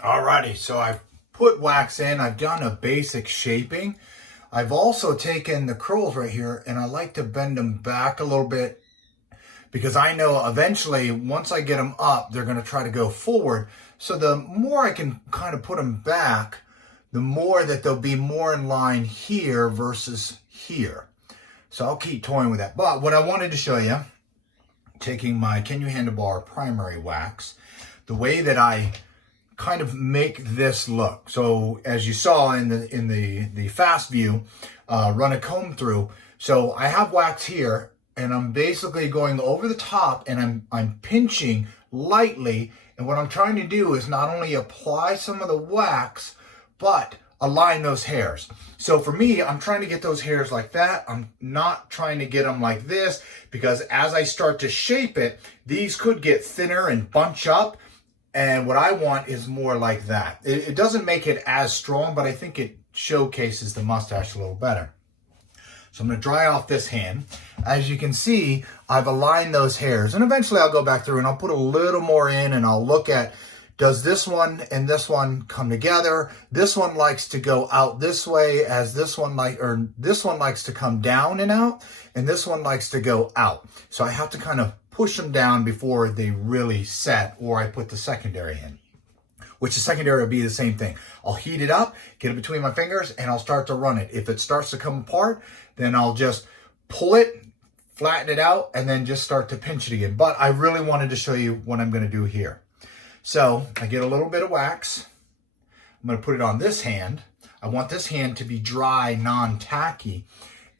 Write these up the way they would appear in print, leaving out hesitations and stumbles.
Alrighty, so I've put wax in, I've done a basic shaping. I've also taken the curls right here and I like to bend them back a little bit because I know eventually once I get them up, they're gonna try to go forward. So the more I can kind of put them back, the more that they'll be more in line here versus here. So I'll keep toying with that. But what I wanted to show you, taking my Can You Handlebar primary wax, the way that I kind of make this look. So as you saw in the fast view, run a comb through. So I have wax here and I'm basically going over the top and I'm pinching lightly. And what I'm trying to do is not only apply some of the wax, but align those hairs. So for me, I'm trying to get those hairs like that. I'm not trying to get them like this because as I start to shape it, these could get thinner and bunch up. And what I want is more like that. It doesn't make it as strong, but I think it showcases the mustache a little better. So I'm gonna dry off this hand. As you can see, I've aligned those hairs and eventually I'll go back through and I'll put a little more in and I'll look at, does this one and this one come together? This one likes to go out this way as this one this one likes to come down and out, and this one likes to go out. So I have to kind of push them down before they really set, or I put the secondary in, which the secondary will be the same thing. I'll heat it up, get it between my fingers, and I'll start to run it. If it starts to come apart, then I'll just pull it, flatten it out, and then just start to pinch it again. But I really wanted to show you what I'm gonna do here. So I get a little bit of wax. I'm gonna put it on this hand. I want this hand to be dry, non-tacky.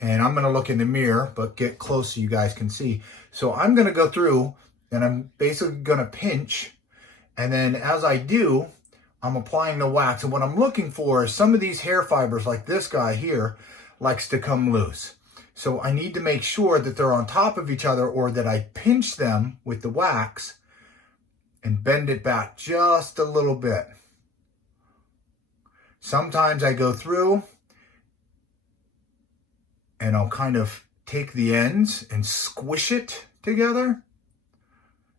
And I'm gonna look in the mirror, but get close so you guys can see. So I'm gonna go through and I'm basically gonna pinch. And then as I do, I'm applying the wax. And what I'm looking for is some of these hair fibers, like this guy here, likes to come loose. So I need to make sure that they're on top of each other or that I pinch them with the wax and bend it back just a little bit. Sometimes I go through and I'll kind of take the ends and squish it together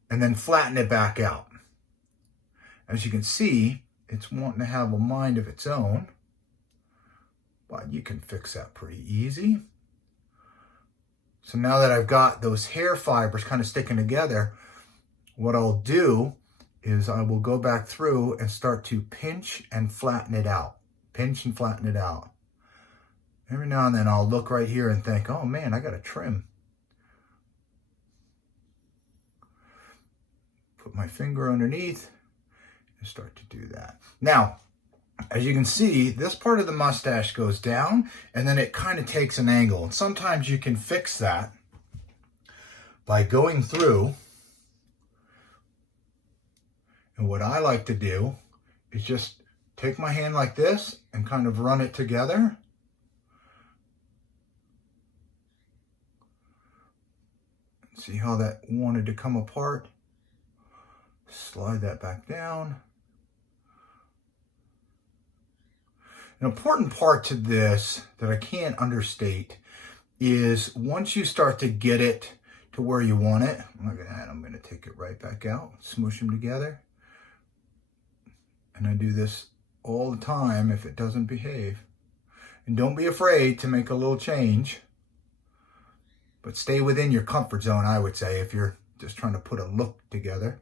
and then flatten it back out. As you can see, it's wanting to have a mind of its own, but you can fix that pretty easy. So now that I've got those hair fibers kind of sticking together, what I'll do is I will go back through and start to pinch and flatten it out. Pinch and flatten it out. Every now and then I'll look right here and think, oh man, I got to trim. Put my finger underneath and start to do that. Now, as you can see, this part of the mustache goes down and then it kind of takes an angle. And sometimes you can fix that by going through. And what I like to do is just take my hand like this and kind of run it together. See how that wanted to come apart? Slide that back down. An important part to this that I can't understate is once you start to get it to where you want it, look at that, I'm going to take it right back out, smoosh them together. And I do this all the time if it doesn't behave. And don't be afraid to make a little change, but stay within your comfort zone, I would say, if you're just trying to put a look together.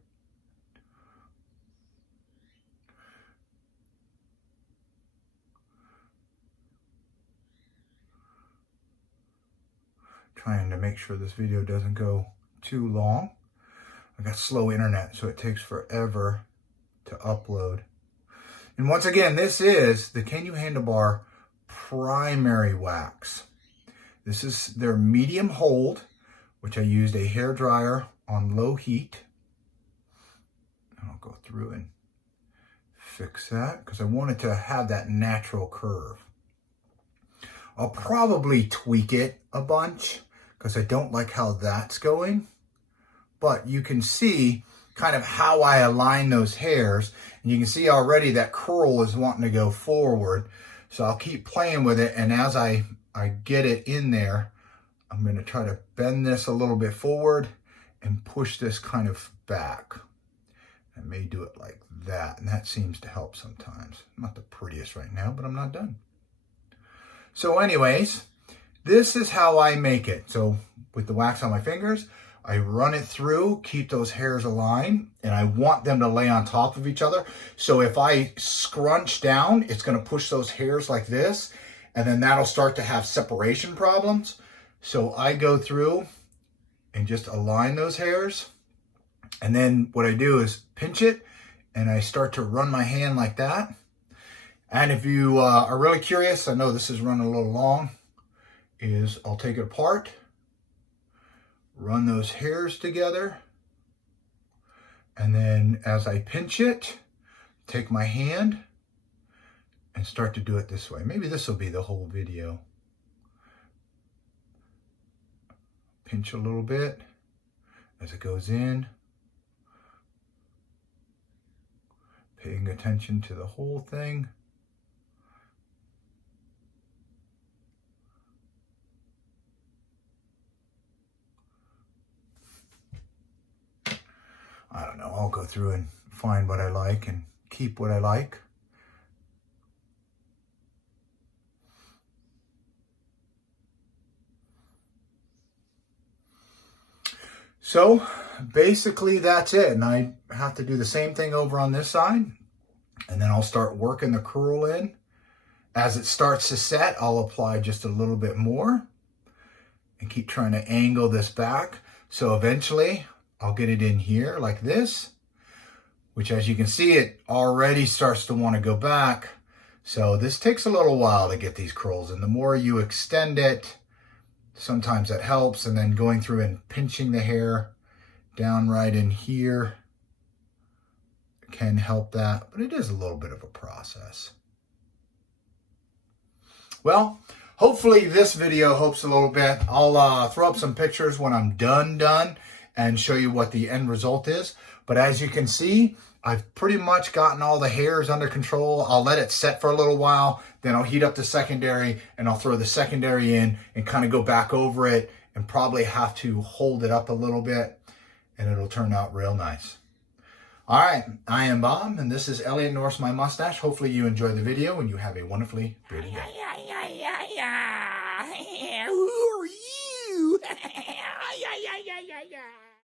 Trying to make sure this video doesn't go too long. I got slow internet, so it takes forever to upload. And once again, this is the Can You Handlebar primary wax. This is their medium hold, which I used a hair dryer on low heat. And I'll go through and fix that because I wanted to have that natural curve. I'll probably tweak it a bunch because I don't like how that's going. But you can see kind of how I align those hairs. And you can see already that curl is wanting to go forward. So I'll keep playing with it. And as I get it in there, I'm going to try to bend this a little bit forward and push this kind of back. I may do it like that, and that seems to help sometimes. Not the prettiest right now, but I'm not done. So anyways, this is how I make it. So with the wax on my fingers, I run it through, keep those hairs aligned, and I want them to lay on top of each other. So if I scrunch down, it's gonna push those hairs like this, and then that'll start to have separation problems. So I go through and just align those hairs. And then what I do is pinch it, and I start to run my hand like that. And if you are really curious, I know this is running a little long, is I'll take it apart, run those hairs together, and then as I pinch it, take my hand and start to do it this way. Maybe this will be the whole video. Pinch a little bit as it goes in, paying attention to the whole thing. I don't know, I'll go through and find what I like and keep what I like. So basically that's it. And I have to do the same thing over on this side. And then I'll start working the curl in. As it starts to set, I'll apply just a little bit more and keep trying to angle this back. So eventually I'll get it in here like this, which as you can see, it already starts to want to go back. So this takes a little while to get these curls, and the more you extend it, sometimes that helps. And then going through and pinching the hair down right in here can help that, but it is a little bit of a process. Well, hopefully this video helps a little bit. I'll throw up some pictures when I'm done and show you what the end result is. But as you can see, I've pretty much gotten all the hairs under control. I'll let it set for a little while, then I'll heat up the secondary, and I'll throw the secondary in and kind of go back over it and probably have to hold it up a little bit, and it'll turn out real nice. All right, I am Bob, and this is Elliot Norse My Mustache. Hopefully you enjoy the video and you have a wonderfully pretty day. Who are you?